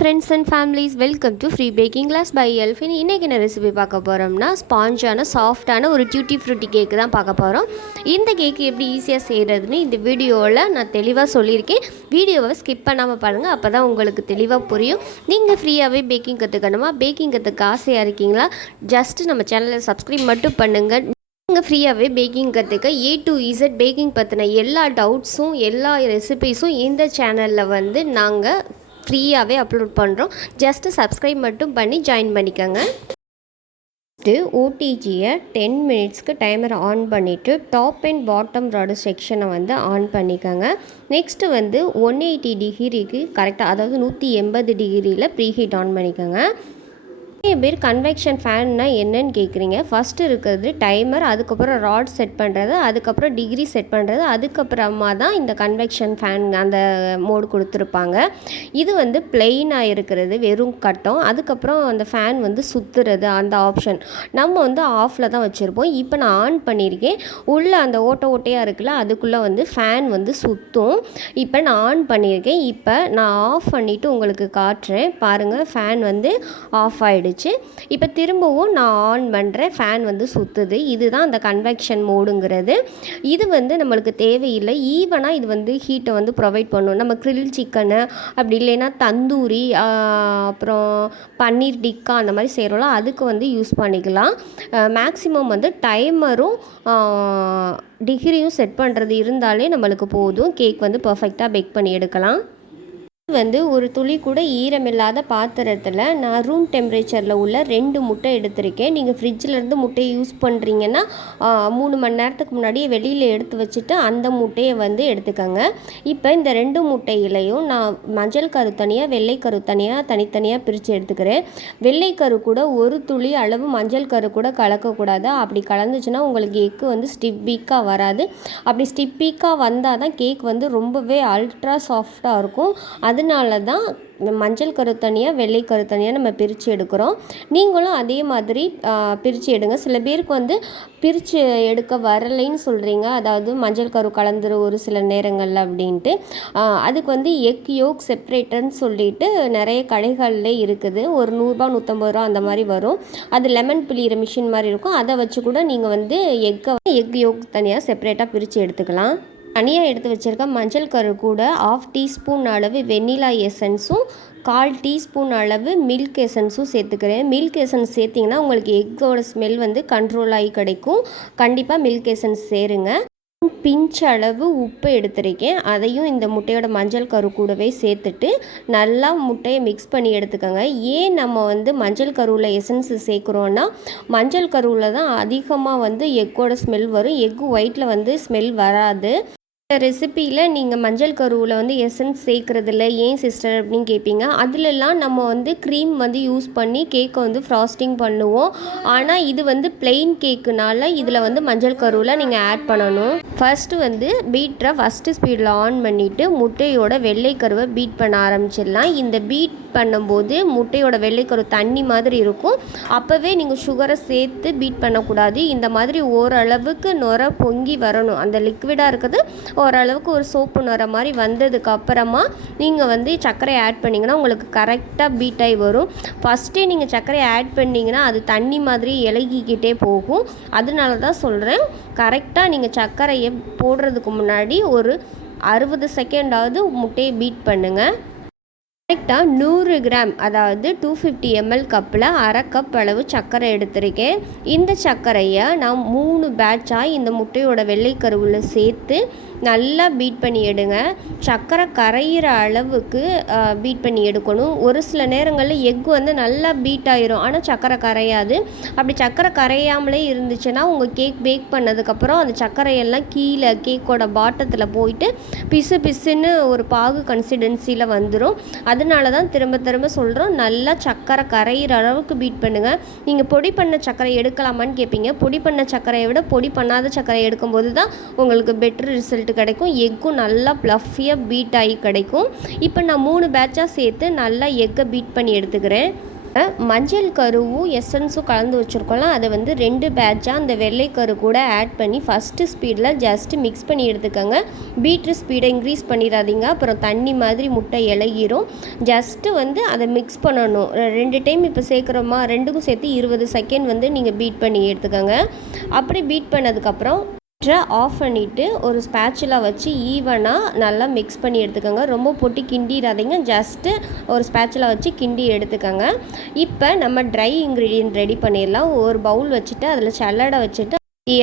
Friends and families, welcome to free baking class by Elfin. இன்றைக்கி என்ன recipe பார்க்க போகிறோம்னா, ஸ்பாஞ்சான சாஃப்டான ஒரு டியூட்டி ஃப்ரூட்டி கேக்கு தான் பார்க்க போகிறோம். இந்த கேக்கு எப்படி ஈஸியாக செய்கிறதுன்னு இந்த வீடியோவில் நான் தெளிவாக சொல்லியிருக்கேன். வீடியோவை ஸ்கிப் பண்ணாமல் பாருங்கள், அப்போ தான் உங்களுக்கு தெளிவாக புரியும். நீங்கள் ஃப்ரீயாகவே பேக்கிங் கற்றுக்கணுமா, பேக்கிங் கற்றுக்க ஆசையாக இருக்கீங்களா, ஜஸ்ட்டு நம்ம சேனலை சப்ஸ்கிரைப் மட்டும் பண்ணுங்கள். நீங்கள் ஃப்ரீயாகவே பேக்கிங் கற்றுக்க A to Z பேக்கிங் பற்றின எல்லா டவுட்ஸும் எல்லா ரெசிபீஸும் இந்த சேனலில் நாங்கள் ஃப்ரீயாகவே அப்லோட் பண்ணுறோம். ஜஸ்ட்டு சப்ஸ்கிரைப் மட்டும் பண்ணி ஜாயின் பண்ணிக்கோங்க. ஃபஸ்ட்டு ஓடிஜியை 10 மினிட்ஸ்க்கு டைமரை ஆன் பண்ணிவிட்டு டாப் அண்ட் பாட்டம் ராடு செக்ஷனை ஆன் பண்ணிக்கோங்க. நெக்ஸ்ட்டு 180 டிகிரிக்கு கரெக்டாக, அதாவது 180 டிகிரியில் ப்ரீஹீட் ஆன் பண்ணிக்கோங்க. நிறைய பேர் கன்வெக்ஷன் ஃபேன்னா என்னன்னு கேட்குறீங்க. ஃபஸ்ட்டு இருக்கிறது டைமர், அதுக்கப்புறம் ராட் செட் பண்ணுறது, அதுக்கப்புறம் டிகிரி செட் பண்ணுறது, அதுக்கப்புறமா தான் இந்த கன்வெக்ஷன் ஃபேன் அந்த மோடு கொடுத்துருப்பாங்க. இது பிளெயினாக இருக்கிறது, வெறும் கட்டம். அதுக்கப்புறம் அந்த ஃபேன் சுற்றுறது, அந்த ஆப்ஷன் நம்ம ஆஃபில் தான் வச்சுருப்போம். இப்போ நான் ஆன் பண்ணியிருக்கேன். உள்ளே அந்த ஓட்டையாக இருக்குல்ல, அதுக்குள்ளே ஃபேன் சுற்றும். இப்போ நான் ஆன் பண்ணியிருக்கேன். இப்போ நான் ஆஃப் பண்ணிவிட்டு உங்களுக்கு காட்டுறேன் பாருங்கள். ஃபேன் ஆஃப் ஆகிடுச்சு. இப்போ திரும்பவும் நான் ஆன் பண்ணுறேன். ஃபேன் சுற்றுது. இதுதான் அந்த கன்வெக்ஷன் மோடுங்கிறது. இது நம்மளுக்கு தேவையில்லை. ஈவனாக இது ஹீட்டை ப்ரொவைட் பண்ணும். நம்ம கிரில் சிக்கனு, அப்படி இல்லைன்னா தந்தூரி, அப்புறம் பன்னீர் டிக்கா அந்த மாதிரி செய்கிறோம்ல, அதுக்கு யூஸ் பண்ணிக்கலாம். மேக்ஸிமம் டைமரும் டிகிரியும் செட் பண்ணுறது இருந்தாலே நம்மளுக்கு போதும். கேக் பர்ஃபெக்டாக பேக் பண்ணி எடுக்கலாம். ஒரு துளி கூட ஈரமில்லாத பாத்திரத்தில் நான் ரூம் டெம்பரேச்சரில் உள்ள 2 முட்டை எடுத்திருக்கேன். நீங்கள் ஃப்ரிட்ஜிலேருந்து முட்டையை யூஸ் பண்ணுறீங்கன்னா 3 மணி நேரத்துக்கு முன்னாடி வெளியில் எடுத்து வச்சுட்டு அந்த முட்டையை எடுத்துக்கோங்க. இப்போ இந்த 2 முட்டையிலையும் நான் மஞ்சள் கரு தனியாக, வெள்ளை கரு தனியாக, தனித்தனியாக பிரித்து எடுத்துக்கிறேன். வெள்ளை கரு கூட ஒரு துளி அளவு மஞ்சள் கரு கூட கலக்கக்கூடாது. அப்படி கலந்துச்சுன்னா உங்களுக்கு எக்கு ஸ்டிப்பிக்காக வராது. அப்படி ஸ்டிப்பிக்காக வந்தால் தான் கேக் ரொம்பவே அல்ட்ரா சாஃப்டாக இருக்கும். அதனால தான் மஞ்சள் கரு தனியாக, வெள்ளை கரு தனியாக நம்ம பிரித்து எடுக்கிறோம். நீங்களும் அதே மாதிரி பிரித்து எடுங்க. சில பேருக்கு பிரித்து எடுக்க வரலைன்னு சொல்கிறீங்க, அதாவது மஞ்சள் கரு கலந்துரு ஒரு சில நேரங்களில் அப்படின்ட்டு. அதுக்கு எக் யோக் செப்ரேட்டர்னு சொல்லிட்டு நிறைய கடைகளில் இருக்குது. ஒரு 100 ரூபா 150 ரூபா அந்த மாதிரி வரும். அது லெமன் பிழிகிற மிஷின் மாதிரி இருக்கும். அதை வச்சு கூட நீங்கள் எக் யோக் தனியாக செப்ரேட்டாக பிரித்து எடுத்துக்கலாம். தனியாக எடுத்து வச்சுருக்க மஞ்சள் கரு கூட 1/2 டீஸ்பூன் அளவு வெண்ணிலா எசன்ஸும் 1/4 டீஸ்பூன் அளவு மில்க் எசன்ஸும் சேர்த்துக்கிறேன். மில்க் எசன்ஸ் சேர்த்திங்கன்னா உங்களுக்கு எக்கோட ஸ்மெல் கண்ட்ரோல் ஆகி கிடைக்கும். கண்டிப்பாக மில்க் எசன்ஸ் சேருங்க. பிஞ்ச் அளவு உப்பு எடுத்திருக்கேன். அதையும் இந்த முட்டையோட மஞ்சள் கரு கூடவே சேர்த்துட்டு நல்லா முட்டையை மிக்ஸ் பண்ணி எடுத்துக்கோங்க. ஏன் நம்ம மஞ்சள் கருவில் எசன்ஸ் சேர்க்குறோன்னா, மஞ்சள் கருவில் தான் அதிகமாக எக்கோட ஸ்மெல் வரும். எக்கு ஒயிட்டில் ஸ்மெல் வராது. இந்த ரெசிப்பியில் நீங்கள் மஞ்சள் கருவில் எசன்ஸ் சேர்க்குறதில்ல ஏன் சிஸ்டர் அப்படின்னு கேட்பீங்க. அதிலெல்லாம் நம்ம க்ரீம் யூஸ் பண்ணி கேக்கை ஃப்ராஸ்டிங் பண்ணுவோம். ஆனால் இது பிளெயின் கேக்குனால இதில் மஞ்சள் கருவில் நீங்கள் ஆட் பண்ணணும். ஃபஸ்ட்டு பீட்டரை ஃபஸ்ட்டு ஸ்பீடில் ஆன் பண்ணிவிட்டு முட்டையோட வெள்ளை கருவை பீட் பண்ண ஆரம்பிச்சிடலாம். இந்த பீட் பண்ணும்போது முட்டையோட வெள்ளைக்கரு தண்ணி மாதிரி இருக்கும். அப்போவே நீங்கள் சுகரை சேர்த்து பீட் பண்ணக்கூடாது. இந்த மாதிரி ஓரளவுக்கு நுர பொங்கி வரணும். அந்த லிக்விடாக இருக்கிறது ஓரளவுக்கு ஒரு சோப்பு நுர மாதிரி வந்ததுக்கு அப்புறமா நீங்கள் சர்க்கரை ஆட் பண்ணிங்கன்னா உங்களுக்கு கரெக்டாக பீட் ஆகி வரும். ஃபஸ்ட்டே நீங்கள் சர்க்கரை ஆட் பண்ணிங்கன்னா அது தண்ணி மாதிரி இலகிக்கிட்டே போகும். அதனால தான் சொல்கிறேன், கரெக்டாக நீங்கள் சர்க்கரையை போடுறதுக்கு முன்னாடி ஒரு 60 செகண்டாவது முட்டையை பீட் பண்ணுங்கள். கரெக்டாக 100 கிராம், அதாவது 250 ml கப்பில் 1/2 கப் அளவு சர்க்கரை எடுத்திருக்கேன். இந்த சர்க்கரையை நான் 3 பேட்சாக இந்த முட்டையோட வெள்ளைக்கருவில் சேர்த்து நல்லா பீட் பண்ணி எடுங்க. சர்க்கரை கரையிற அளவுக்கு பீட் பண்ணி எடுக்கணும். ஒரு சில நேரங்களில் எக்கு நல்லா பீட் ஆயிரும், ஆனால் சர்க்கரை கரையாது. அப்படி சர்க்கரை கரையாமலே இருந்துச்சுன்னா உங்கள் கேக் பேக் பண்ணதுக்கப்புறம் அந்த சர்க்கரையெல்லாம் கீழே கேக்கோட பாட்டத்தில் போயிட்டு பிசு பிசுன்னு ஒரு பாகு கன்சிஸ்டன்சியில் வந்துடும். அதனால தான் திரும்ப திரும்ப சொல்கிறோம், நல்லா சர்க்கரை கரையிற அளவுக்கு பீட் பண்ணுங்கள். நீங்கள் பொடி பண்ண சர்க்கரை எடுக்கலாமான்னு கேட்பீங்க. பொடி பண்ண சர்க்கரையை விட பொடி பண்ணாத சர்க்கரை எடுக்கும்போது தான் உங்களுக்கு பெட்டர் ரிசல்ட் கிடைக்கும். எக்கும் நல்லா ப்ளஃபியாக பீட் ஆகி கிடைக்கும். இப்போ நான் 3 பேட்சாக சேர்த்து நல்லா எக்கை பீட் பண்ணி எடுத்துக்கிறேன். மஞ்சள் கருவும் எசன்ஸும் கலந்து வச்சுருக்கோம்ல, அதை வந்து 2 பேட்சாக அந்த வெள்ளை கரு கூட ஆட் பண்ணி ஃபஸ்ட்டு ஸ்பீடில் ஜஸ்ட்டு மிக்ஸ் பண்ணி எடுத்துக்கோங்க. பீட்ரு ஸ்பீடை இன்க்ரீஸ் பண்ணிடாதீங்க, அப்புறம் தண்ணி மாதிரி முட்டை இலகிரும். ஜஸ்ட்டு வந்து அதை மிக்ஸ் பண்ணணும். 2 டைம் இப்போ சேர்க்குறோமா, 2க்கும் சேர்த்து 20 செகண்ட் வந்து நீங்கள் பீட் பண்ணி எடுத்துக்கோங்க. அப்படி பீட் பண்ணதுக்கப்புறம் ஆஃப் பண்ணிவிட்டு ஒரு ஸ்பேச்சுலா வச்சு ஈவனாக நல்லா மிக்ஸ் பண்ணி எடுத்துக்கோங்க. ரொம்ப போட்டு கிண்டிடாதீங்க, ஜஸ்ட்டு ஒரு ஸ்பேச்சுலா வச்சு கிண்டி எடுத்துக்கோங்க. இப்போ நம்ம ட்ரை இன்க்ரீடியன்ட் ரெடி பண்ணிடலாம். ஒரு பவுல் வச்சுட்டு அதில் சல்லடை வச்சுட்டு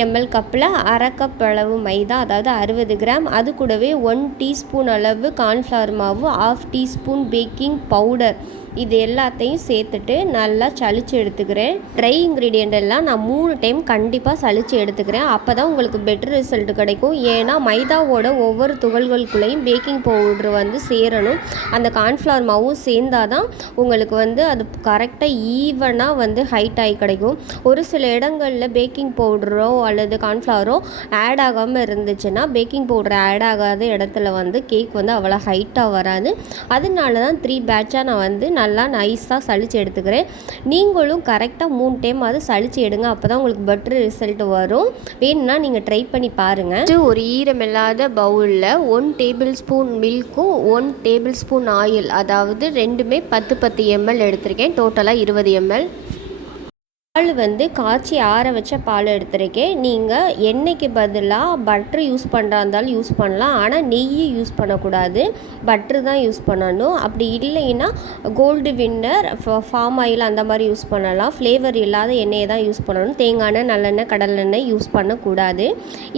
ml கப்பில் 1/2 கப் அளவு மைதா, அதாவது 60 கிராம், அது கூடவே 1 டீஸ்பூன் அளவு கார்ன்ஃப்ளவர் மாவு, 1/2 டீஸ்பூன் பேக்கிங் பவுடர், இது எல்லாத்தையும் சேர்த்துட்டு நல்லா சளிச்சு எடுத்துக்கிறேன். ட்ரை இன்க்ரீடியண்ட் எல்லாம் நான் 3 டைம் கண்டிப்பாக சளிச்சு எடுத்துக்கிறேன். அப்போ தான் உங்களுக்கு பெட்டர் ரிசல்ட் கிடைக்கும். ஏன்னா மைதாவோட ஒவ்வொரு துகள்களுக்குள்ளேயும் பேக்கிங் பவுட்ரு வந்து சேரணும். அந்த கார்ன்ஃப்ளவர் மாவும் சேர்ந்தால் தான் உங்களுக்கு வந்து அது கரெக்டாக ஈவனாக வந்து ஹைட் ஆகி கிடைக்கும். ஒரு சில இடங்களில் பேக்கிங் பவுடரோ அல்லது கார்ன்ஃப்ளவரோ ஆட் ஆகாமல் இருந்துச்சுன்னா, பேக்கிங் பவுடர் ஆட் ஆகாத இடத்துல வந்து கேக் வந்து அவ்வளோ ஹைட்டாக வராது. அதனால தான் 3 பேட்சாக நான் வந்து நல்லா நைஸாக சளிச்சு எடுத்துக்கிறேன். நீங்களும் கரெக்டாக 3 டைம் அது சளிச்சு எடுங்க, அப்போ தான் உங்களுக்கு பெட்டர் ரிசல்ட் வரும். வேணும்னா நீங்கள் ட்ரை பண்ணி பாருங்கள். ஒரு ஈரமில்லாத பவுலில் 1 டேபிள் ஸ்பூன் மில்க்கும் 1 டேபிள் ஸ்பூன் ஆயில், அதாவது ரெண்டுமே 10 ml எடுத்திருக்கேன். டோட்டலாக 20 ml. பால் வந்து காய்ச்சி ஆற வச்ச பால் எடுத்துருக்கேன். நீங்கள் எண்ணெய்க்கு பதிலாக பட்ரு யூஸ் பண்ணுறா இருந்தாலும் யூஸ் பண்ணலாம், ஆனால் நெய் யூஸ் பண்ணக்கூடாது, பட்ரு தான் யூஸ் பண்ணணும். அப்படி இல்லைன்னா கோல்டு வின்னர், ஃபார்ம் ஆயில் அந்த மாதிரி யூஸ் பண்ணலாம். ஃப்ளேவர் இல்லாத எண்ணெயை தான் யூஸ் பண்ணணும். தேங்காய் எண்ணெய், நல்லெண்ணெய், கடலெண்ணெய் யூஸ் பண்ணக்கூடாது.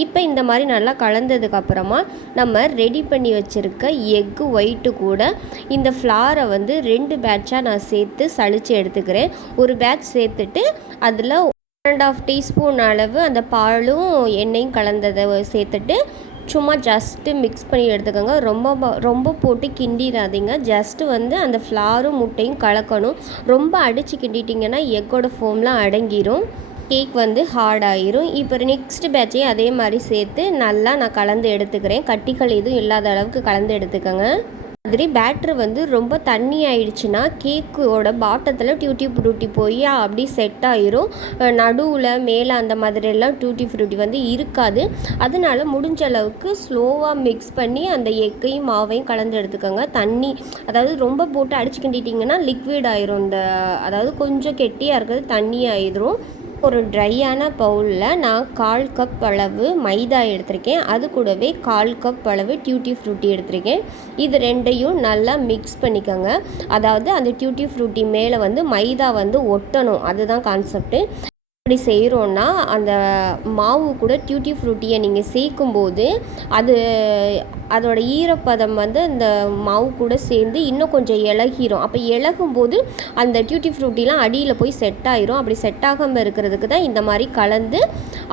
இப்போ இந்த மாதிரி நல்லா கலந்ததுக்கப்புறமா நம்ம ரெடி பண்ணி வச்சுருக்க எக்கு ஒயிட்டு கூட இந்த ஃப்ளாரை வந்து 2 பேட்சாக நான் சேர்த்து சளிச்சு எடுத்துக்கிறேன். ஒரு பேட்ச் சேர்த்துட்டு அதில் 1.5 டீஸ்பூன் அளவு அந்த பாலும் எண்ணெயும் கலந்ததை சேர்த்துட்டு சும்மா ஜஸ்ட்டு மிக்ஸ் பண்ணி எடுத்துக்கோங்க. ரொம்ப போட்டு கிண்டிடாதீங்க. ஜஸ்ட்டு வந்து அந்த ஃப்ளாரும் முட்டையும் கலக்கணும். ரொம்ப அடித்து கிண்டிட்டிங்கன்னா எக்கோட ஃபோம்லாம் அடங்கிடும், கேக் வந்து ஹார்ட் ஆகிரும். இப்போ நெக்ஸ்ட் பேட்சையும் அதே மாதிரி சேர்த்து நல்லா நான் கலந்து எடுத்துக்கிறேன். கட்டிகள் எதுவும் இல்லாத அளவுக்கு கலந்து எடுத்துக்கோங்க. மாதிரி பேட்ரு வந்து ரொம்ப தண்ணி ஆயிடுச்சுன்னா கேக்கோட பாட்டத்தில் டியூட்டி ஃப்ரூட்டி போய் அப்படி செட் ஆயிரும். நடுவில் மேலே அந்த மாதிரியெல்லாம் டியூட்டி ஃப்ரூட்டி வந்து இருக்காது. அதனால முடிஞ்ச அளவுக்கு ஸ்லோவாக மிக்ஸ் பண்ணி அந்த எக்கையும் மாவையும் கலந்து எடுத்துக்கோங்க. தண்ணி அதாவது ரொம்ப போட்டு அடிச்சு கிண்டிட்டிங்கன்னா லிக்விட் ஆயிரும். அதாவது கொஞ்சம் கெட்டியாக இருக்கிறது தண்ணி ஆயிடும். ஒரு ட்ரையான பவுலில் நான் 1/4 கப் அளவு மைதா எடுத்திருக்கேன். அது கூடவே 1/4 கப் அளவு டியூட்டி ஃப்ரூட்டி எடுத்திருக்கேன். இது ரெண்டையும் நல்லா மிக்ஸ் பண்ணிக்கோங்க. அதாவது அந்த டியூட்டி ஃப்ரூட்டி மேலே வந்து மைதா வந்து ஒட்டணும், அதுதான் கான்செப்ட்டு. எப்படி செய்கிறோன்னா, அந்த மாவு கூட டியூட்டி ஃப்ரூட்டியை நீங்கள் சேர்க்கும்போது அதோட ஈரப்பதம் வந்து அந்த மாவு கூட சேர்ந்து இன்னும் கொஞ்சம் இலகிரும். அப்போ இலகும்போது அந்த டியூட்டி ஃப்ரூட்டிலாம் அடியில் போய் செட் ஆயிரும். அப்படி செட் ஆகாமல் இருக்கிறதுக்கு தான் இந்த மாதிரி கலந்து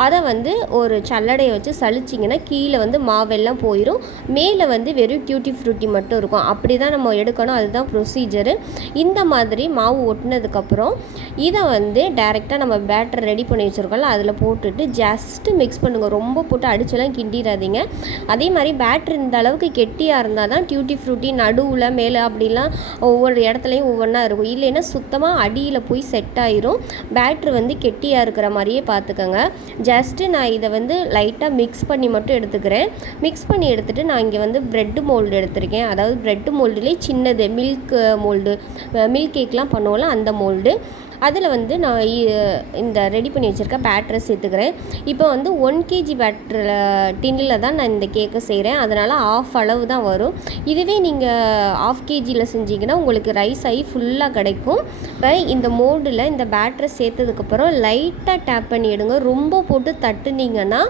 அதை வந்து ஒரு சல்லடையை வச்சு சலிச்சிங்கன்னா கீழே வந்து மாவெல்லாம் போயிடும், மேலே வந்து வெறும் டியூட்டி ஃப்ரூட்டி மட்டும் இருக்கும். அப்படி தான் நம்ம எடுக்கணும், அதுதான் ப்ரொசீஜரு. இந்த மாதிரி மாவு ஒட்டினதுக்கப்புறம் இதை வந்து டைரெக்டாக நம்ம பேட்டர் ரெடி பண்ணி வச்சுருக்கோம்ல அதில் போட்டுட்டு ஜஸ்ட்டு மிக்ஸ் பண்ணுங்கள். ரொம்ப போட்டு அடிச்செல்லாம் கிண்டிடாதீங்க. அதே மாதிரி பேட்டர் இந்த அளவுக்கு கெட்டியாக இருந்தால் தான் டியூட்டி ஃப்ரூட்டி நடுவில் மேலே அப்படிலாம் ஒவ்வொரு இடத்துலையும் ஒவ்வொன்றா இருக்கும். இல்லைன்னா சுத்தமாக அடியில் போய் செட் ஆயிரும். பேட்ரு வந்து கெட்டியாக இருக்கிற மாதிரியே பார்த்துக்கோங்க. ஜஸ்ட்டு நான் இதை வந்து லைட்டாக மிக்ஸ் பண்ணி மட்டும் எடுத்துக்கிறேன். மிக்ஸ் பண்ணி எடுத்துகிட்டு நான் இங்கே வந்து ப்ரெட்டு மோல்டு எடுத்திருக்கேன். அதாவது ப்ரெட்டு மோல்டுலேயே சின்னது மில்க் மோல்டு, மில்க் கேக்லாம் பண்ணுவோம்ல அந்த மோல்டு. அதில் வந்து நான் இந்த ரெடி பண்ணி வச்சுருக்க பேட்டரை சேர்த்துக்கிறேன். இப்போ வந்து 1 kg பேட்டரில் டின்னில் தான் நான் இந்த கேக்கை செய்கிறேன். அதனால் ஆஃப் அளவு தான் வரும். இதுவே நீங்கள் 1/2 kgயில் செஞ்சிங்கன்னா உங்களுக்கு ரைஸ் ஆகி ஃபுல்லாக கிடைக்கும். இப்போ இந்த மோல்டில் இந்த பேட்டரை சேர்த்ததுக்கப்புறம் லைட்டாக டேப் பண்ணி எடுங்க. ரொம்ப போட்டு தட்டுனீங்கன்னா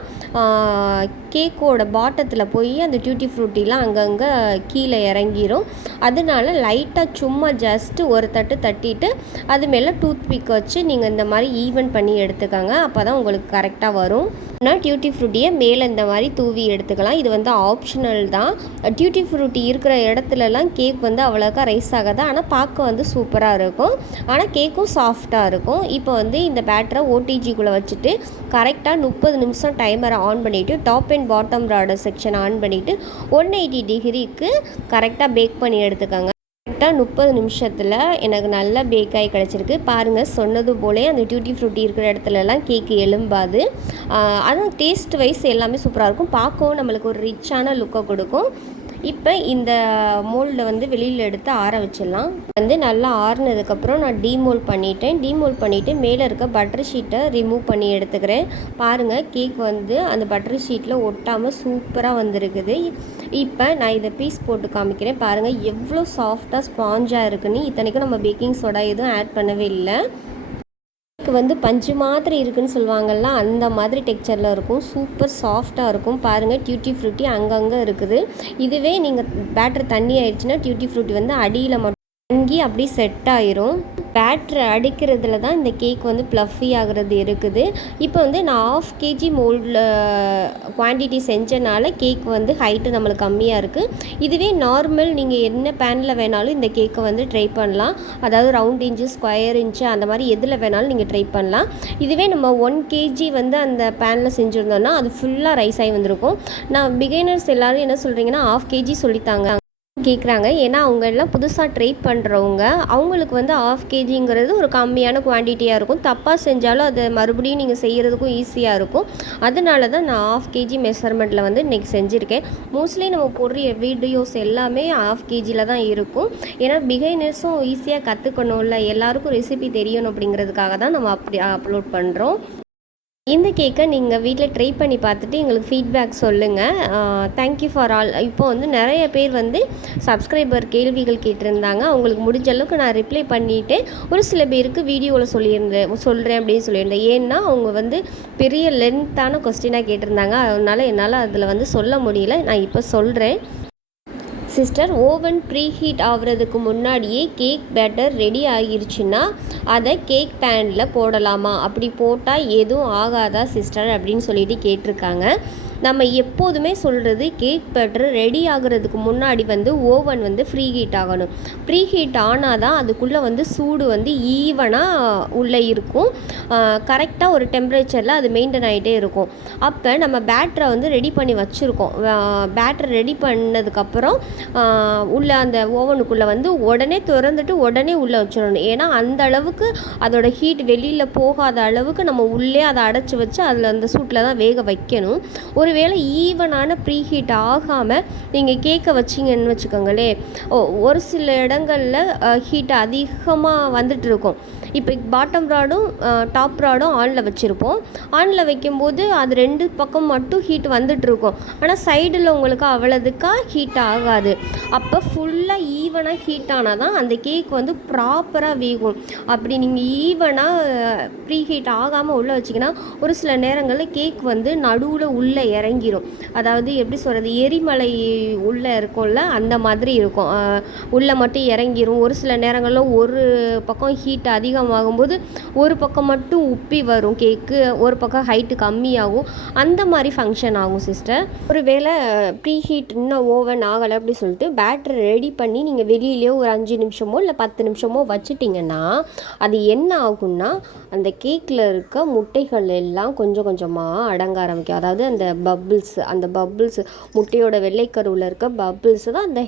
கேக்கோட பாட்டத்தில் போய் அந்த டியூட்டி ஃப்ரூட்டிலாம் அங்கங்கே கீழே இறங்கிரும். அதனால லைட்டாக சும்மா ஜஸ்ட்டு ஒரு தட்டு தட்டிட்டு அது மேலே டூத்பிக் வச்சு நீங்கள் இந்த மாதிரி ஈவன் பண்ணி எடுத்துக்கோங்க. அப்போ தான் உங்களுக்கு கரெக்டாக வரும். நான் டியூட்டி ஃப்ரூட்டியை மேலே இந்த மாதிரி தூவி எடுத்துக்கலாம். இது வந்து ஆப்ஷனல் தான். டியூட்டி ஃப்ரூட்டி இருக்கிற இடத்துலலாம் கேக் வந்து அவ்வளோக்கா ரைஸ் ஆகாது, ஆனால் பார்க்க வந்து சூப்பராக இருக்கும், ஆனால் கேக்கும் சாஃப்டாக இருக்கும். இப்போ வந்து இந்த பேட்டரை ஓடிஜிக்குள்ளே வச்சுட்டு கரெக்டாக 30 நிமிஷம் டைமரை ஆன் பண்ணிவிட்டு டாப் அண்ட் பாட்டம் ராடர் செக்ஷன் ஆன் பண்ணிவிட்டு 180 டிகிரிக்கு கரெக்டாக பேக் பண்ணி எடுத்துக்கோங்க. கரெக்டாக 30 நிமிஷத்தில் எனக்கு நல்லா பேக் ஆகி கிடச்சிருக்கு. பாருங்கள், சொன்னது போலே அந்த டியூட்டி ஃப்ரூட்டி இருக்கிற இடத்துலலாம் கேக்கு எழும்பாது. ஆனால் டேஸ்ட் வைஸ் எல்லாமே சூப்பராக இருக்கும். பார்க்கவும் நம்மளுக்கு ஒரு ரிச்சான லுக்கை கொடுக்கும். இப்போ இந்த மோல்டை வந்து வெளியில் எடுத்து ஆற வச்சிடலாம். நல்லா ஆறுனதுக்கப்புறம் நான் டீமோல்ட் பண்ணிவிட்டு மேலே இருக்க பட்டர் ஷீட்டை ரிமூவ் பண்ணி எடுத்துக்கிறேன். பாருங்கள், கேக் வந்து அந்த பட்டர் ஷீட்டில் ஒட்டாமல் சூப்பராக வந்திருக்குது. இப்போ நான் இதை பீஸ் போட்டு காமிக்கிறேன். பாருங்கள் எவ்வளோ சாஃப்டாக ஸ்பாஞ்சாக இருக்குன்னு. இத்தனைக்கும் நம்ம பேக்கிங் சோடா எதுவும் ஆட் பண்ணவே இல்லை. வந்து பஞ்சு மாதிரி இருக்குன்னு சொல்லுவாங்கள்ல, அந்த மாதிரி டெக்ஸ்சரில் இருக்கும். சூப்பர் சாஃப்டாக இருக்கும். பாருங்கள், டியூட்டி ஃப்ரூட்டி அங்கங்கே இருக்குது. இதுவே நீங்கள் பேட்டர் தண்ணி ஆயிடுச்சுன்னா டியூட்டி ஃப்ரூட்டி வந்து அடியில் மட்டும் தங்கி அப்படியே செட் ஆயிரும். பேட்டர் அடிக்கிறதுல தான் இந்த கேக் வந்து ப்ளஃபி ஆகிறது இருக்குது. இப்போ வந்து நான் 1/2 kg மோல்டில் குவான்டிட்டி செஞ்சனால கேக் வந்து ஹைட்டு நம்மளுக்கு கம்மியாக இருக்குது. இதுவே நார்மல் நீங்கள் என்ன பேனில் வேணாலும் இந்த கேக்கை வந்து ட்ரை பண்ணலாம். அதாவது ரவுண்ட் இன்ச்சு, ஸ்கொயர் இன்ச்சு, அந்த மாதிரி எதில் வேணாலும் நீங்கள் ட்ரை பண்ணலாம். இதுவே நம்ம 1 kg வந்து அந்த பேனில் செஞ்சுருந்தோன்னா அது ஃபுல்லாக ரைஸ் ஆகி வந்திருக்கும். நான் பிகைனர்ஸ் எல்லோரும் என்ன சொல்கிறீங்கன்னா 1/2 kg சொல்லித்தாங்க கேட்குறாங்க. ஏன்னா அவங்க எல்லாம் புதுசாக ட்ரை பண்ணுறவங்க, அவங்களுக்கு வந்து 1/2 kgங்கிறது ஒரு கம்மியான குவான்டிட்டியாக இருக்கும். தப்பாக செஞ்சாலும் அதை மறுபடியும் நீங்கள் செய்கிறதுக்கும் ஈஸியாக இருக்கும். அதனால தான் நான் 1/2 kg மெஷர்மெண்ட்டில் வந்து இன்றைக்கி செஞ்சுருக்கேன். மோஸ்ட்லி நம்ம போடுற வீடியோஸ் எல்லாமே 1/2 kgயில் தான் இருக்கும். ஏன்னா பிகைனர்ஸும் ஈஸியாக கற்றுக்கணும்ல, எல்லாருக்கும் ரெசிபி தெரியணும் அப்படிங்கிறதுக்காக தான் நம்ம அப்படி அப்லோட் பண்ணுறோம். இந்த கேக்கை நீங்கள் வீட்டில் ட்ரை பண்ணி பார்த்துட்டு எங்களுக்கு ஃபீட்பேக் சொல்லுங்கள். Thank you for all. இப்போ வந்து நிறைய பேர் வந்து சப்ஸ்கிரைபர் கேள்விகள் கேட்டிருந்தாங்க. அவங்களுக்கு முடிஞ்ச அளவுக்கு நான் ரிப்ளை பண்ணிவிட்டு ஒரு சில பேருக்கு வீடியோவில் சொல்கிறேன் அப்படின்னு சொல்லியிருந்தேன். ஏன்னா அவங்க வந்து பெரிய லென்த்தான கொஸ்டினாக கேட்டிருந்தாங்க. அதனால் என்னால் அதில் வந்து சொல்ல முடியல. நான் இப்போ சொல்கிறேன். சிஸ்டர், ஓவன் ப்ரீ ஹீட் ஆகிறதுக்கு முன்னாடியே கேக் பேட்டர் ரெடி ஆகிருச்சுன்னா அதை கேக் பேனில் போடலாமா? அப்படி போட்டால் எதுவும் ஆகாதா சிஸ்டர் அப்படின்னு சொல்லிட்டு கேட்டிருக்காங்க. நம்ம எப்போதுமே சொல்கிறது, கேக் பேட்டர் ரெடி ஆகிறதுக்கு முன்னாடி வந்து ஓவன் வந்து ஃப்ரீ ஹீட் ஆகணும். ப்ரீ ஹீட் ஆனால் தான் அதுக்குள்ளே வந்து சூடு வந்து ஈவனாக உள்ளே இருக்கும். கரெக்டாக ஒரு டெம்பரேச்சரில் அது மெயின்டைன் ஆகிட்டே இருக்கும். அப்போ நம்ம பேட்டரை வந்து ரெடி பண்ணி வச்சுருக்கோம். பேட்டர் ரெடி பண்ணதுக்கப்புறம் உள்ளே அந்த ஓவனுக்குள்ளே வந்து உடனே திறந்துட்டு உடனே உள்ளே வச்சிடணும். ஏன்னா அந்த அளவுக்கு அதோட ஹீட் வெளியில் போகாத அளவுக்கு நம்ம உள்ளே அதை அடைச்சி வச்சு அதில் அந்த சூட்டில் தான் வேக வைக்கணும். ஒருவேளை ஈவனான ப்ரீ ஹீட் ஆகாமல் நீங்கள் கேக்கை வச்சிங்கன்னு வச்சுக்கோங்களேன், ஒரு சில இடங்களில் ஹீட் அதிகமாக வந்துட்டு இருக்கும். இப்போ பாட்டம் ராடும் டாப் ராடும் ஆனில் வச்சுருப்போம். ஆனில் வைக்கும்போது அது 2 பக்கம் மட்டும் ஹீட் வந்துட்டுருக்கும். ஆனால் சைடில் உங்களுக்கு அவ்வளோதுக்காக ஹீட் ஆகாது. அப்போ ஃபுல்லாக ஈவனாக ஹீட் ஆனால் தான் அந்த கேக் வந்து ப்ராப்பராக வேகும். அப்படி நீங்கள் ஈவனாக ப்ரீ ஹீட் ஆகாமல் உள்ளே வச்சிங்கன்னா ஒரு சில நேரங்களில் கேக் வந்து நடுவில் உள்ளே இறங்கிரும். அதாவது எப்படி சொல்கிறது, எரிமலை உள்ளே இருக்கும்ல, அந்த மாதிரி இருக்கும். உள்ளே மட்டும் இறங்கிரும். ஒரு சில நேரங்களில் ஒரு பக்கம் ஹீட் அதிகமாகும்போது ஒரு பக்கம் மட்டும் உப்பி வரும் கேக்கு, ஒரு பக்கம் ஹைட்டு கம்மியாகும். அந்த மாதிரி ஃபங்க்ஷன் ஆகும் சிஸ்டர். ஒரு வேளை ப்ரீ ஹீட் இன்னும் ஓவன் ஆகலை அப்படி சொல்லிட்டு பேட்டரி ரெடி பண்ணி நீங்கள் வெளியிலேயே ஒரு 5 நிமிஷமோ இல்லை 10 நிமிஷமோ வச்சுட்டிங்கன்னா அது என்ன ஆகும்னா, அந்த கேக்கில் இருக்க முட்டைகள் எல்லாம் கொஞ்சம் கொஞ்சமாக அடங்க ஆரம்பிக்கும். அதாவது அந்த பபிள்ஸ் முட்டையோட வெள்ளைக்கருவில் இருக்க பபிள்ஸ் தான் அந்த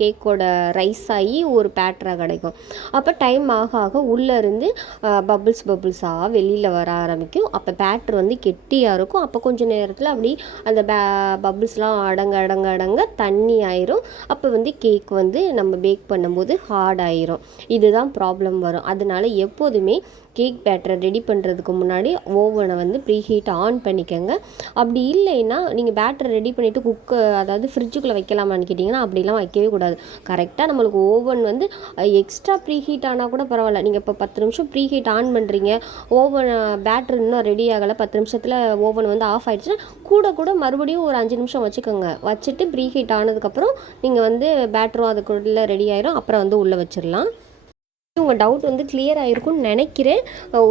கேக்கோட ரைஸ் ஆகி ஒரு பேட்டராக கிடைக்கும். அப்போ டைம் ஆக ஆக உள்ளேருந்து பபிள்ஸாக வெளியில் வர ஆரம்பிக்கும். அப்போ பேட்டர் வந்து கெட்டியாக இருக்கும். அப்போ கொஞ்சம் நேரத்தில் அப்படி அந்த பபிள்ஸ்லாம் அடங்க தண்ணி ஆயிரும். அப்போ வந்து கேக் வந்து நம்ம பேக் பண்ணும்போது ஹார்ட் ஆயிரும். இதுதான் ப்ராப்ளம் வரும். அதனால எப்போதுமே கேக் பேட்டரை ரெடி பண்ணுறதுக்கு முன்னாடி ஓவனை வந்து ப்ரீ ஹீட் ஆன் பண்ணிக்கோங்க. அப்படி இல்லைன்னா நீங்கள் பேட்டரை ரெடி பண்ணிவிட்டு அதாவது ஃப்ரிட்ஜுக்குள்ளே வைக்கலாமான்னு கேட்டிங்கன்னா அப்படிலாம் வைக்கவே கூடாது. கரெக்டாக நம்மளுக்கு ஓவன் வந்து எக்ஸ்ட்ரா ப்ரீ ஹீட் ஆனால் கூட பரவாயில்ல. நீங்கள் இப்போ 10 நிமிஷம் ப்ரீ ஹீட் ஆன் பண்ணுறீங்க, ஓவன் பேட்டர் இன்னும் ரெடி ஆகலை, 10 நிமிஷத்தில் ஓவன் வந்து ஆஃப் ஆகிடுச்சுன்னா கூட மறுபடியும் ஒரு 5 நிமிஷம் வச்சுக்கோங்க. வச்சுட்டு ப்ரீ ஹீட் ஆனதுக்கப்புறம் நீங்கள் வந்து பேட்டரும் அதுக்குள்ளே ரெடி ஆயிரும். அப்புறம் வந்து உள்ளே வச்சிடலாம். உங்கள் டவுட் வந்து கிளியர் ஆகிருக்குன்னு நினைக்கிறேன்.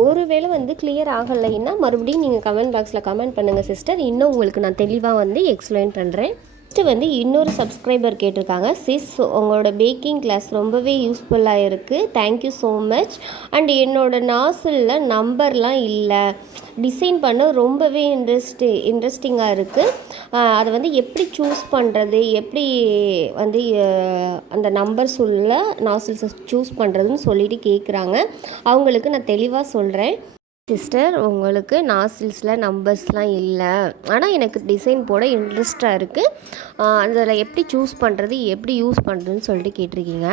ஒருவேளை வந்து கிளியர் ஆகலைன்னா மறுபடியும் நீங்கள் கமெண்ட் பாக்ஸில் கமெண்ட் பண்ணுங்கள் சிஸ்டர். இன்னும் உங்களுக்கு நான் தெளிவாக வந்து எக்ஸ்பிளைன் பண்ணுறேன். நெக்ஸ்ட்டு வந்து இன்னொரு சப்ஸ்கிரைபர் கேட்டிருக்காங்க, சிஸ் உங்களோட பேக்கிங் கிளாஸ் ரொம்பவே யூஸ்ஃபுல்லாக இருக்குது, தேங்க்யூ ஸோ மச். அண்ட் என்னோடய நாசிலில் நம்பர்லாம் இல்லை, டிசைன் பண்ண ரொம்பவே இன்ட்ரெஸ்டிங்காக இருக்குது. அதை வந்து எப்படி சூஸ் பண்ணுறது, எப்படி வந்து அந்த நம்பர்ஸ் உள்ள நாசில்ஸை சூஸ் பண்ணுறதுன்னு சொல்லிட்டு கேட்குறாங்க. அவங்களுக்கு நான் தெளிவாக சொல்கிறேன். சிஸ்டர், உங்களுக்கு நாசில்ஸில் நம்பர்ஸ்லாம் இல்லை, ஆனால் எனக்கு டிசைன் போட இன்ட்ரெஸ்ட்டாக இருக்குது, அதில் எப்படி சூஸ் பண்ணுறது, எப்படி யூஸ் பண்ணுறதுன்னு சொல்லிட்டு கேட்டிருக்கீங்க.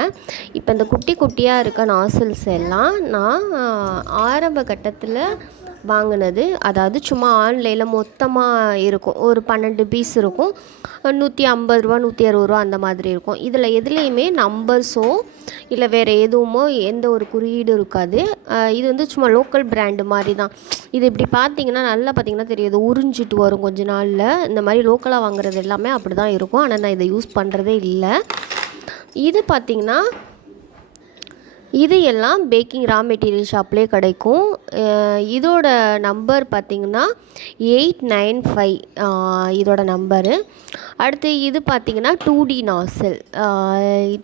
இப்போ இந்த குட்டி குட்டியாக இருக்க நாசில்ஸ் எல்லாம் நான் ஆரம்ப கட்டத்தில் வாங்கினது. அதாவது சும்மா ஆன்லைனில் மொத்தமாக இருக்கும், ஒரு 12 பீஸ் இருக்கும், 150 ரூபா 160 ரூபா அந்த மாதிரி இருக்கும். இதில் எதுலேயுமே நம்பர்ஸோ இல்லை வேறு எதுவுமோ எந்த ஒரு குறியீடும் இருக்காது. இது வந்து சும்மா லோக்கல் பிராண்டு மாதிரி தான். இது இப்படி பார்த்தீங்கன்னா நல்லா பார்த்தீங்கன்னா தெரியாது, உறிஞ்சிட்டு வரும் கொஞ்ச நாளில். இந்த மாதிரி லோக்கலாக வாங்குறது எல்லாமே அப்படி தான் இருக்கும். ஆனால் நான் இதை யூஸ் பண்ணுறதே இல்லை. இது பார்த்திங்கன்னா இது எல்லாம் பேக்கிங் ரா மெட்டீரியல் ஷாப்லேயே கிடைக்கும். இதோட நம்பர் பார்த்திங்கன்னா 895 இதோட நம்பரு. அடுத்து இது பார்த்திங்கன்னா 2D நாசில்.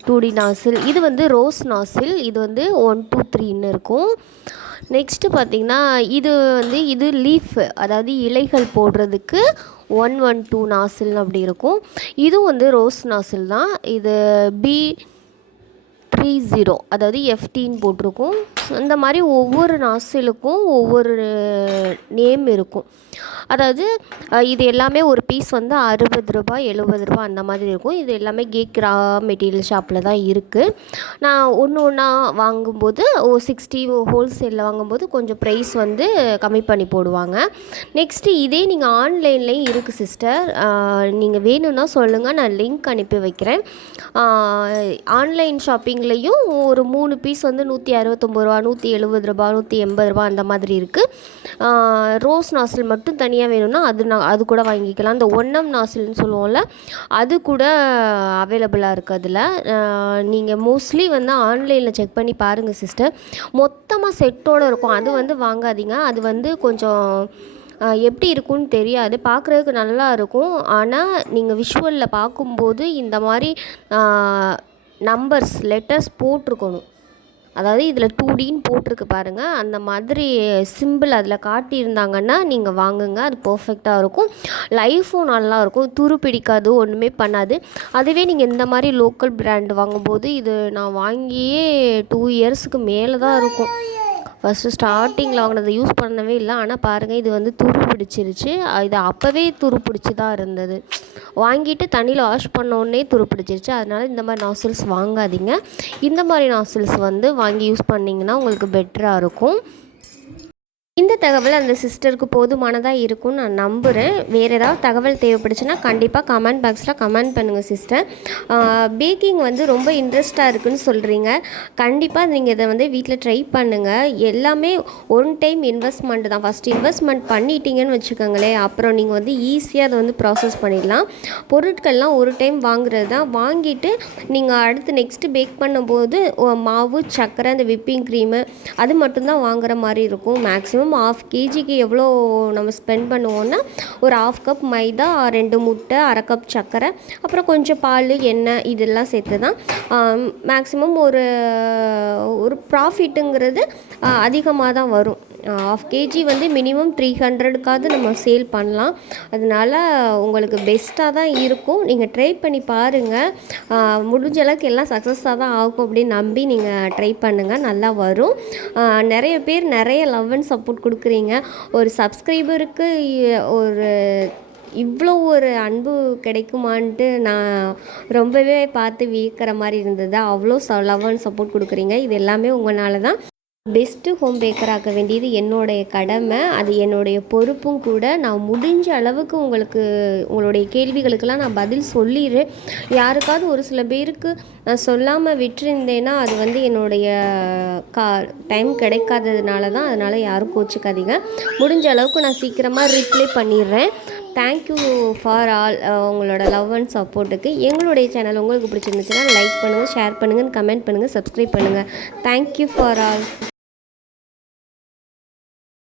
2D நாசில் இது வந்து ரோஸ் நாசில். இது வந்து 1 2 3ன்னு இருக்கும். நெக்ஸ்ட்டு பார்த்திங்கன்னா இது வந்து இது லீஃப், அதாவது இலைகள் போடுறதுக்கு 112 நாசில் அப்படி இருக்கும். இதுவும் வந்து ரோஸ் நாசில் தான். இது B30, அதாவது FTன்னு போட்டிருக்கும். இந்த மாதிரி ஒவ்வொரு நாசிலுக்கும் ஒவ்வொரு நேம் இருக்கும். அதாவது இது எல்லாமே ஒரு பீஸ் வந்து 60 ரூபாய் 70 ரூபா அந்த மாதிரி இருக்கும். இது எல்லாமே கேக் ரா மெட்டீரியல் ஷாப்பில் தான் இருக்குது. நான் ஒன்று ஒன்றா வாங்கும்போது 60 ஹோல்சேலில் வாங்கும்போது கொஞ்சம் ப்ரைஸ் வந்து கம்மி பண்ணி போடுவாங்க. நெக்ஸ்ட்டு இதே நீங்கள் ஆன்லைன்லேயும் இருக்குது சிஸ்டர், நீங்கள் வேணும்னா சொல்லுங்கள், நான் லிங்க் அனுப்பி வைக்கிறேன். ஆன்லைன் ஷாப்பிங்லேயும் ஒரு 3 பீஸ் வந்து 169 ரூபா 170 ரூபா 180 ரூபா அந்த மாதிரி இருக்குது. ரோஸ் நாசில் மட்டும் தனியாக வேணும்னா அது கூட வாங்கிக்கலாம். அந்த ஒன்னம் நாசில்னு சொல்லுவோம்ல, அது கூட அவைலபிளாக இருக்குது. அதில் நீங்கள் மோஸ்ட்லி வந்து ஆன்லைனில் செக் பண்ணி பாருங்கள் சிஸ்டர். மொத்தமாக செட்டோடு இருக்கும், அது வந்து வாங்காதீங்க. அது வந்து கொஞ்சம் எப்படி இருக்குன்னு தெரியாது, பார்க்குறதுக்கு நல்லா இருக்கும். ஆனால் நீங்கள் விஷுவலில் பார்க்கும்போது இந்த மாதிரி நம்பர்ஸ் லெட்டர்ஸ் போட்டிருக்கணும். அதாவது இதில் 2Dன்னு போட்டிருக்கு பாருங்கள், அந்த மாதிரி சிம்பிள் அதில் காட்டியிருந்தாங்கன்னா நீங்கள் வாங்குங்க, அது பர்ஃபெக்டாக இருக்கும். லைஃபும் நல்லாயிருக்கும், துரு பிடிக்காது, ஒன்றுமே பண்ணாது. அதுவே நீங்கள் இந்த மாதிரி லோக்கல் பிராண்டு வாங்கும்போது, இது நான் வாங்கியே 2 இயர்ஸுக்கு மேலே தான் இருக்கும். ஃபஸ்ட்டு ஸ்டார்டிங்கில் வாங்கினதை யூஸ் பண்ணவே இல்லை. ஆனால் பாருங்கள், இது வந்து துரு பிடிச்சிருச்சு. இது அப்போவே துரு பிடிச்சி தான் இருந்தது. வாங்கிட்டு தண்ணியில் வாஷ் பண்ணோடனே துரு பிடிச்சிருச்சு. அதனால் இந்த மாதிரி நாசில்ஸ் வாங்காதீங்க. இந்த மாதிரி நாசில்ஸ் வந்து வாங்கி யூஸ் பண்ணிங்கன்னா உங்களுக்கு பெட்டராக இருக்கும். இந்த தகவல் அந்த சிஸ்டருக்கு போதுமானதாக இருக்கும்னு நான் நம்புகிறேன். வேறு ஏதாவது தகவல் தேவைப்படுச்சுன்னா கண்டிப்பாக கமெண்ட் பாக்ஸில் கமெண்ட் பண்ணுங்கள் சிஸ்டர். பேக்கிங் வந்து ரொம்ப இன்ட்ரெஸ்ட்டாக இருக்குதுன்னு சொல்கிறீங்க. கண்டிப்பாக நீங்கள் இதை வந்து வீட்டில் ட்ரை பண்ணுங்கள். எல்லாமே ஒன் டைம் இன்வெஸ்ட்மெண்ட் தான். ஃபஸ்ட்டு இன்வெஸ்ட்மெண்ட் பண்ணிட்டீங்கன்னு வச்சுக்கோங்களேன், அப்புறம் நீங்கள் வந்து ஈஸியாக அதை வந்து ப்ராசஸ் பண்ணிடலாம். பொருட்கள்லாம் ஒரு டைம் வாங்குறது தான். வாங்கிட்டு நீங்கள் அடுத்து நெக்ஸ்ட்டு பேக் பண்ணும்போது மாவு, சர்க்கரை, அந்த விப்பிங் க்ரீமு அது மட்டும்தான் வாங்குகிற மாதிரி இருக்கும். மேக்ஸிமம் 1/2 kgக்கு எவ்வளோ நம்ம ஸ்பெண்ட் பண்ணுவோன்னா, ஒரு 1/2 கப் மைதா, 2 முட்டை, 1/2 கப் சர்க்கரை, அப்புறம் கொஞ்சம் பால், எண்ணெய் இதெல்லாம் சேர்த்து தான் மேக்ஸிமம் ஒரு ப்ராஃபிட்டுங்கிறது அதிகமாக தான் வரும். 1/2 kg வந்து மினிமம் 300க்காவது நம்ம சேல் பண்ணலாம். அதனால் உங்களுக்கு பெஸ்ட்டாக தான் இருக்கும். நீங்கள் ட்ரை பண்ணி பாருங்கள். முடிஞ்ச அளவுக்கு எல்லாம் சக்ஸஸாக தான் ஆகும் அப்படின்னு நம்பி நீங்கள் ட்ரை பண்ணுங்கள், நல்லா வரும். நிறைய பேர் நிறைய லவ் அண்ட் சப்போர்ட் கொடுக்குறீங்க. ஒரு சப்ஸ்கிரைபருக்கு ஒரு இவ்வளோ ஒரு அன்பு கிடைக்குமான்ட்டு நான் ரொம்பவே பார்த்து வியக்கிற மாதிரி இருந்தது. அவ்வளோ லவ் அண்ட் சப்போர்ட் கொடுக்குறீங்க. இது எல்லாமே உங்களால தான். பெஸ்ட்டு ஹோம் பேக்கராக்க வேண்டியது என்னுடைய கடமை, அது என்னுடைய பொறுப்பும் கூட. நான் முடிஞ்ச அளவுக்கு உங்களுடைய கேள்விகளுக்கெல்லாம் நான் பதில் சொல்லிடுறேன். யாருக்காவது ஒரு சில பேருக்கு நான் சொல்லாமல் விட்டுருந்தேன்னா அது வந்து என்னுடைய டைம் கிடைக்காததுனால தான். அதனால் யாரும் கோச்சிக்காதீங்க. முடிஞ்ச அளவுக்கு நான் சீக்கிரமாக ரிப்ளை பண்ணிடுறேன். தேங்க்யூ ஃபார் ஆல் உங்களோட லவ் அண்ட் சப்போர்ட்டுக்கு. எங்களுடைய சேனல் உங்களுக்கு பிடிச்சிருந்துச்சுன்னா லைக் பண்ணுங்கள், ஷேர் பண்ணுங்கள், கமெண்ட் பண்ணுங்கள், சப்ஸ்கிரைப் பண்ணுங்கள். Thank you for all.